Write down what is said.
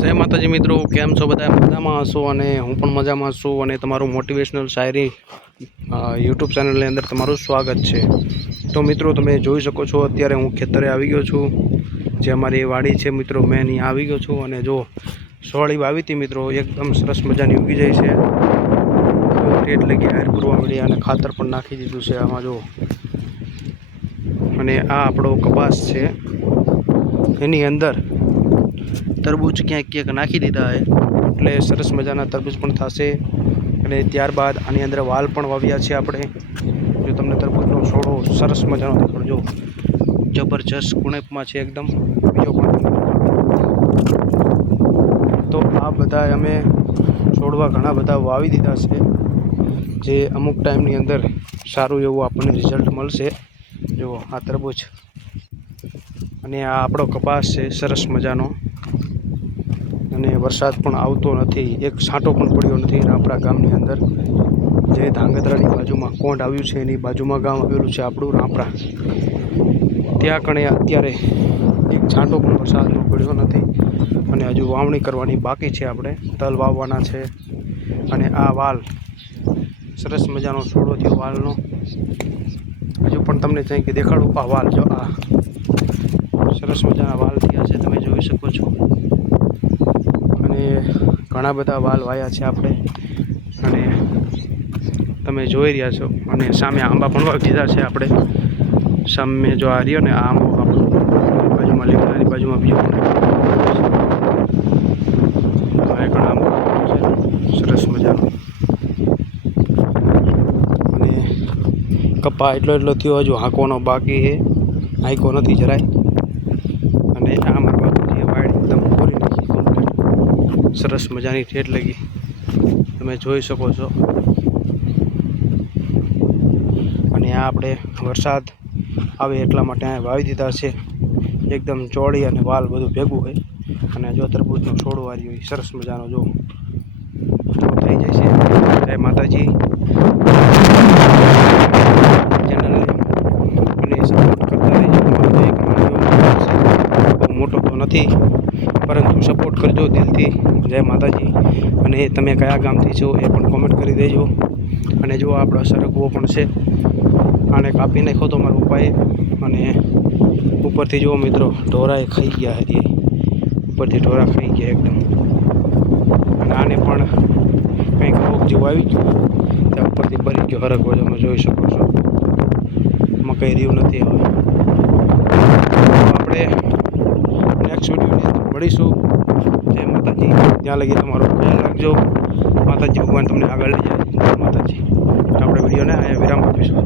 જય માતાજી મિત્રો, કેમ છો બધા? મજામાં હશો અને હું પણ મજામાં છું. અને તમારું મોટિવેશનલ શાયરી યુટ્યુબ ચેનલની અંદર તમારું સ્વાગત છે. તો મિત્રો, તમે જોઈ શકો છો અત્યારે હું ખેતરે આવી ગયો છું, જે અમારી વાડી છે મિત્રો. મેં અહીં આવી ગયો છું અને જો સોળી વાવી હતી મિત્રો, એકદમ સરસ મજાની ઉગી જાય છે. ઠેઠ લગી હાર પૂરવા મળી અને ખાતર પણ નાખી દીધું છે આમાં જો. અને આ આપણો કપાસ છે, એની અંદર તરબૂચ ક્યાંક નાખી દીધા છે, એટલે સરસ મજાના તરબૂચ પણ થશે. અને ત્યારબાદ આની અંદર વાલ પણ વાવ્યા છે આપણે. જો તમને તરબૂચનો છોડો સરસ મજાનો દેખાડજો, જબરજસ્ત ગુણેપમાં છે એકદમ. બીજો પણ તો આ બધા અમે છોડવા ઘણા બધા વાવી દીધા છે, જે અમુક ટાઈમની અંદર સારું એવું આપણને રિઝલ્ટ મળશે. જો આ તરબૂચ અને આ આપણો કપાસ છે સરસ મજાનો. અને વરસાદ પણ આવતો નથી, એક છાંટો પણ પડ્યો નથી. આપણા ગામની અંદર જે ધાંગધ્રાની બાજુમાં કોંઢ આવ્યું છે, એની બાજુમાં ગામ આવેલું છે આપણું રાપરા. ત્યાં કણે અત્યારે એક છાંટો પણ વરસાદનો પડ્યો નથી. અને હજુ વાવણી કરવાની બાકી છે, આપણે તલ વાવવાના છે. અને આ વાલ સરસ મજાનો છોડો થયો વાલનો. હજુ પણ તમને કંઈક દેખાડું. આ વાલ જો, આ સરસ મજાના વાલ થયા છે, તમે જોઈ શકો છો. અને ઘણા બધા વાલ વાયા છે આપણે, અને તમે જોઈ રહ્યા છો. અને સામે આંબા પણ વાવી દીધા છે આપણે. સામે જો આ રહ્યો ને, આ આંબો આપણો, બાજુમાં લીમડાની બાજુમાં બીજો ઘણા આંબો છે સરસ મજાનો. અને કપા એટલો થયો, હજુ હાંકવાનો બાકી છે, હાંકો નથી જરાય. અને આ મારા બાપુજીએ વાડ એકદમ પૂરી નાખી કમ્પ્લીટ, સરસ મજાની ઠેઠ લગી, તમે જોઈ શકો છો. અને આ આપણે વરસાદ આવે એટલા માટે આ વાવી દીધા છે, એકદમ ચોળી અને વાલ બધું ભેગું હોય. અને જો તરબૂચનો છોડ વાર્યો હોય સરસ મજાનો, જો થઈ જાય છે. જય માતાજી. ચેનલને અને સપોર્ટ કરતા રહેજો. બહુ મોટો તો નથી, પરંતુ સપોર્ટ કરજો દિલથી. જય માતાજી. અને તમે કયા ગામથી છો એ પણ કોમેન્ટ કરી દેજો. અને જો આપણો સરગવો પણ છે, આને કાપી નાખ્યો તો મારા પપ્પાએ. અને ઉપરથી જુઓ મિત્રો, ઢોરાએ ખાઈ ગયા હતી, ઉપરથી ઢોરા ખાઈ ગયા એકદમ. અને આને પણ કંઈક રોગ જેવું આવી ગયું, ત્યાં ઉપરથી ભરી ગયો હરગવો, તમે જોઈ શકો છો. મકાઈ રહ્યું નથી હવે. આપણે નેક્સ્ટ વિડીયોની અંદર મળીશું. જય માતાજી. ત્યાં લગી તમારો ખ્યાલ રાખજો. માતાજી ભગવાન તમને આગળ લઈ જાય. જય માતાજી. આપણે વિડીયોને અહીંયા વિરામ આપીશું.